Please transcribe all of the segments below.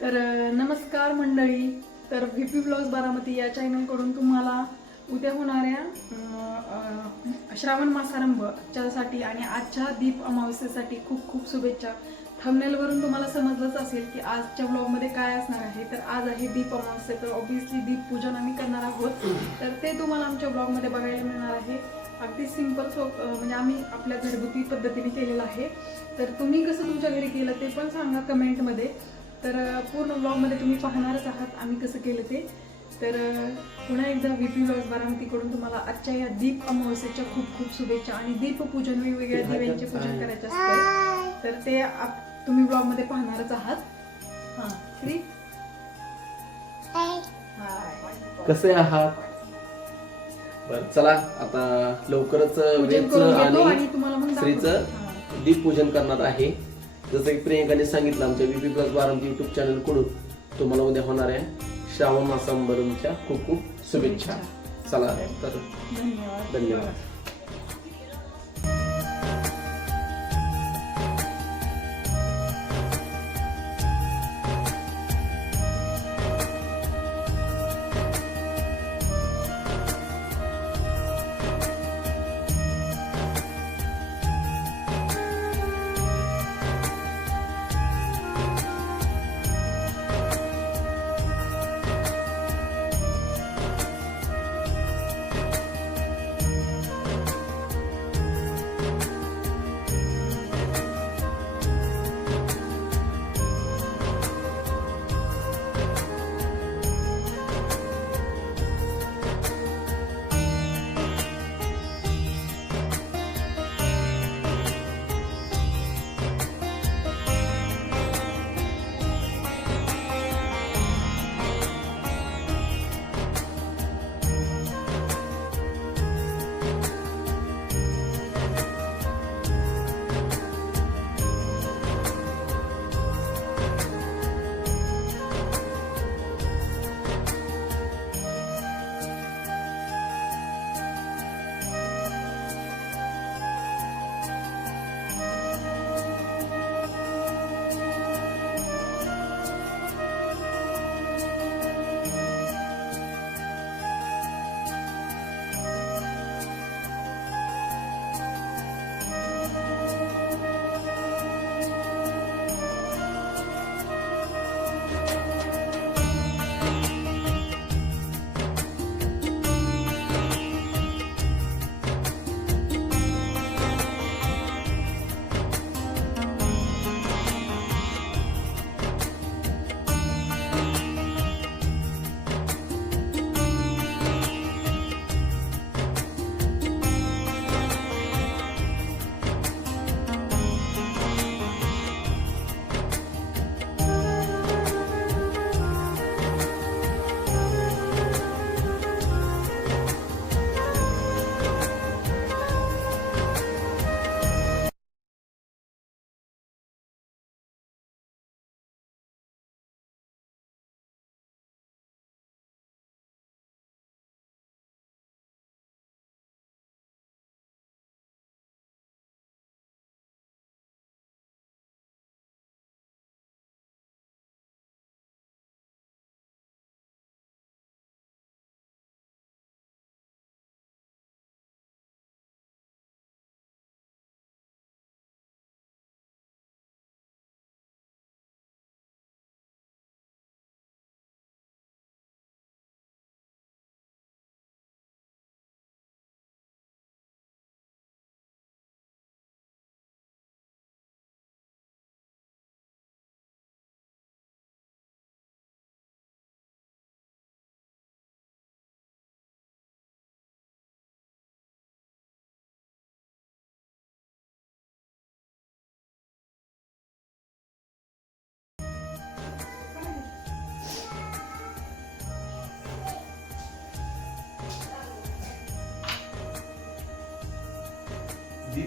तर नमस्कार मंडळी. तर व्ही पी ब्लॉग्स बारामती या चॅनलकडून तुम्हाला उद्या होणाऱ्या श्रावण मासारंभच्यासाठी आणि आजच्या दीप अमावस्येसाठी खूप खूप शुभेच्छा. थंबनेलवरून तुम्हाला समजलंच असेल की आजच्या ब्लॉगमध्ये काय असणार आहे. तर आज आहे दीप अमावस्या. तर ऑब्विसली दीप पूजन आम्ही करणार आहोत. तर ते तुम्हाला आमच्या ब्लॉगमध्ये बघायला मिळणार आहे. अगदी सिंपल सो म्हणजे आम्ही आपल्या घरगुती पद्धतीने केलेलं आहे. तर तुम्ही कसं तुमच्या घरी केलं ते पण सांगा कमेंटमध्ये तर पूर्ण ब्लॉगमध्ये तुम्ही पाहणारच आहात. आम्ही कसं केलं ते? तर पुन्हा एकदा व्ही पी ब्लॉग बारामतीकडून तुम्हाला आजच्या या दीप अमावस्येच्या खूप खूप शुभेच्छा आणि दीपपूजन वेगवेगळ्या दिव्यांचे पूजन करायचे असते. तर ते तुम्ही ब्लॉगमध्ये पाहणारच आहात. हां श्री. हाय. कसे आहात? बर चला आता लवकरच वेदचं आणि श्रीचं. दीप पूजन करणार आहे. जसं की प्रियंकाने सांगितलं आमच्या बीपी प्लस बारामती युट्यूब चॅनलकडून तुम्हाला उद्या होणाऱ्या श्रावण मासांबरच्या खूप खूप शुभेच्छा. चला तर धन्यवाद. धन्यवाद.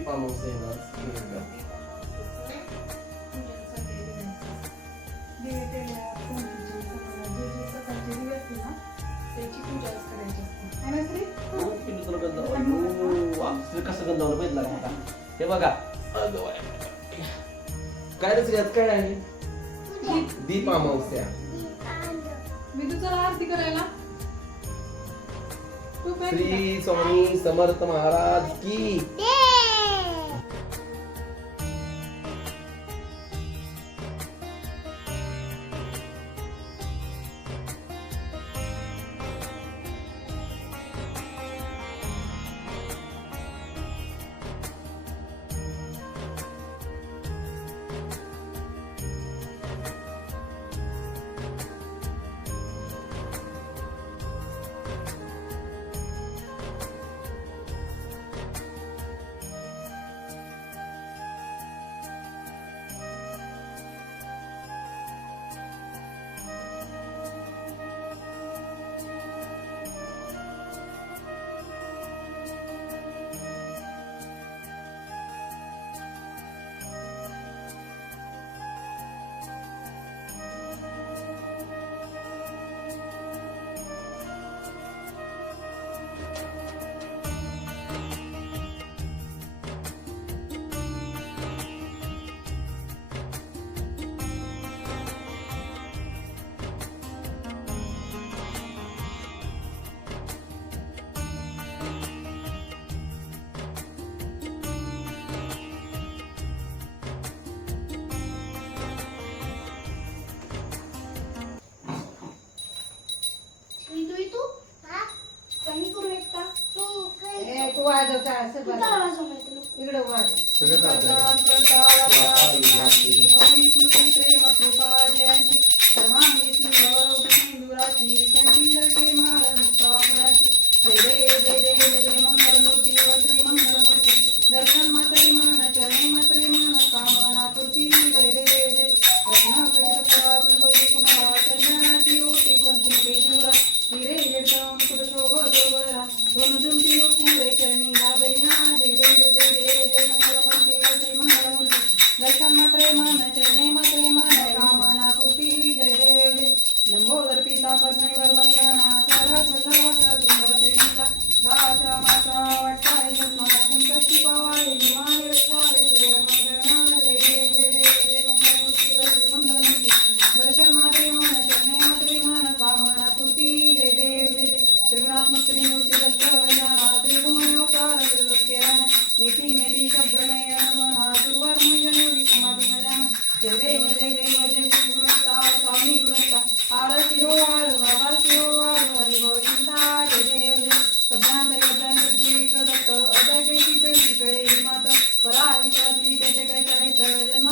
vamos en गंधावर बदला हे बघा काय रचल्यात काय आहे दीप अमावस्या मी तुझा आरती करायला. श्री स्वामी समर्थ महाराज की. वाजव काय असं तुझा वाजव. आवाज होता इकडं वाजव. सगळं चालतंय. वाजव, वाजव, वाजव. नवी पृथ्वी प्रेम अभय जयती तळी तळे माता परा आई परतली त्याचे काय करायचं? जन्मा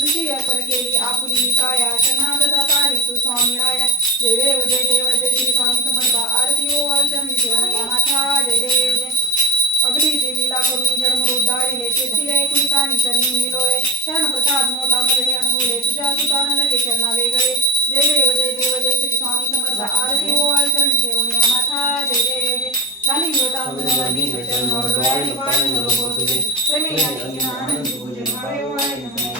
पाय तुझी अर्पण केली आपुली काया शरणागता तारी तू स्वामी राया। जय देव जय देव जय श्री स्वामी समर्थ। आरती ओ आरती देवया माता। जय देव जय अगदी देवीला करून जन्म उद्धारिले तेथी ऐकून साणी चरणी निलोळे शरण प्रसाद मोठा मध्ये अनुभवले तुझ्या सुतान लगे चरणा वेगळे जय देव जय देव जय श्री स्वामी समर्थ। आरती ओ चरणी ठेवून या माथा जय देव जय। झाली गोटा मुलांनी चरणावर डोळ्याने पाणी नको तुझे प्रेमी आणि आनंदी पूजन हरे वाळे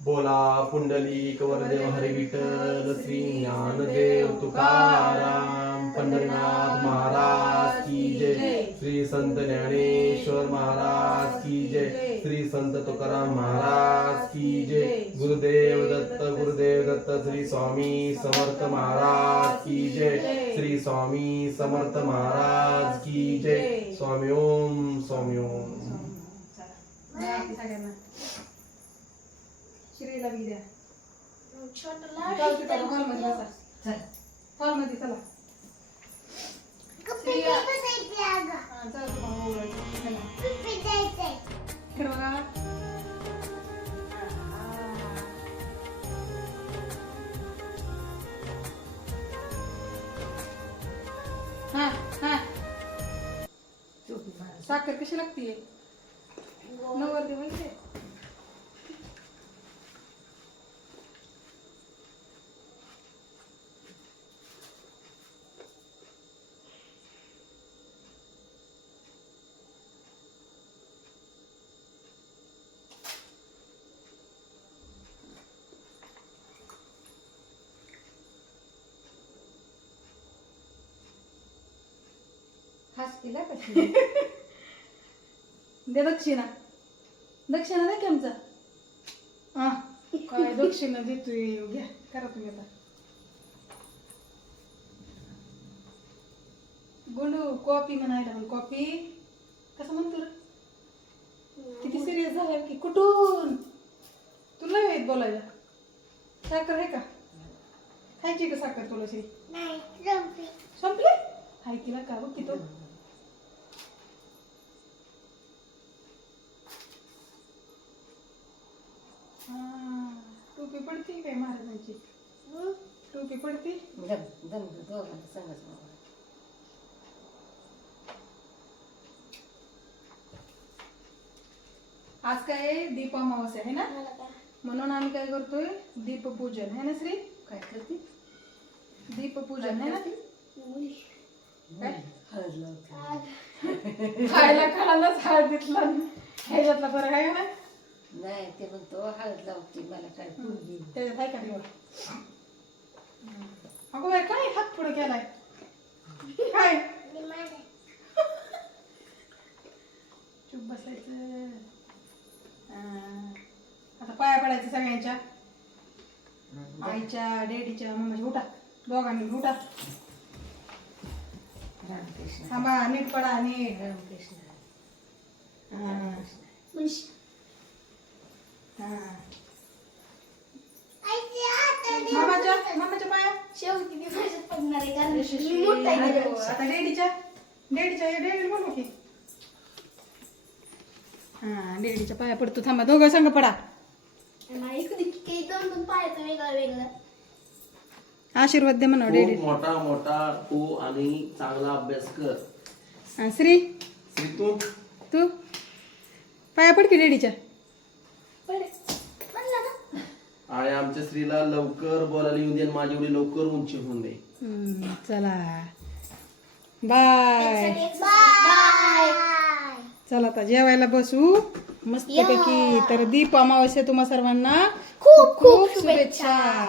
बोला पुंडलिक वरदेव हरी विठ्ठल श्री ज्ञानदेव तुकाराम पंढरीनाथ महाराज की जय. श्री संत ज्ञानेश्वर महाराज की जय. श्री संत तुकाराम महाराज की जय. गुरुदेव दत्त गुरुदेव दत्त श्री स्वामी समर्थ महाराज की जय. श्री स्वामी समर्थ महाराज की जय. स्वामी ओम स्वामी ओम. सगळ्यांना श्रीला बी द्या. चालते चला हॉलमध्ये बसा. चल. हॉलमध्ये चला. श्रीया हा. चला. इकडे बघा. हा हा. साखर कशी लागतीये? नवरती माहितीये हास केला कशी दे दक्षिणा. दक्षिणा दे की आमचा. हा काय दक्षिणा देतोय घ्या करा तुम्ही आता. गुंडू कॉफी म्हणायला पण कॉफी कसं म्हणतो रे किती सिरियस झालाय की. कुठून? तुला नाही माहीत बोलायला. साखर आहे का? खायची का साखर तुला संपली. हाय तिला का बघ की तो हा, टोपी पडती काय महाराजांची? टोपी पडती? दोघांना सांगच बाबा आज काय आहे? दीप अमावस्या आहे ना? म्हणून आम्ही काय करतोय? दीपपूजन है ना श्री? काय करते? दीपपूजन आहे ना? काय हळद लावते. खायला कळालंच हळदीतला ह्याच्यातला फरक आहे ना? नाही ते म्हणतो हळद लावते मला काय पोरगी. त्याच्यात आहे का अगो बाई काय हात पुढे केलाय? काय? चुप बसायचं. आता पाया पडायचं सगळ्यांच्या. आईच्या डॅडीच्या मम्माच्या. उठा. दोघांनी उठा. रामकृष्ण. थांबा नीट पडा नीट. रामकृष्ण. हा. हा. मामाच्या मामाच्या पाया? अरे, आता डॅडीच्या डॅडीच्या डॅडी बोलू की. हा डॅडीच्या पाया पडतो. थांबा दोघं संग पडा. आशीर्वाद दे म्हणा डेडी खूप मोठा मोठा हो आणि चांगला अभ्यास कर. हा, श्री. श्री तू. तू? पाया पड की डेडीच्या. आणि आमच्या स्त्रीला लवकर बोलायला येऊन दे आणि माझी एवढी लवकर उंची होऊन दे. हम्म, चला. बाय चला आता जेवायला बसू. मस्तपैकी. तर दीप अमावस्या तुम्हा सर्वांना खूप खूप शुभेच्छा.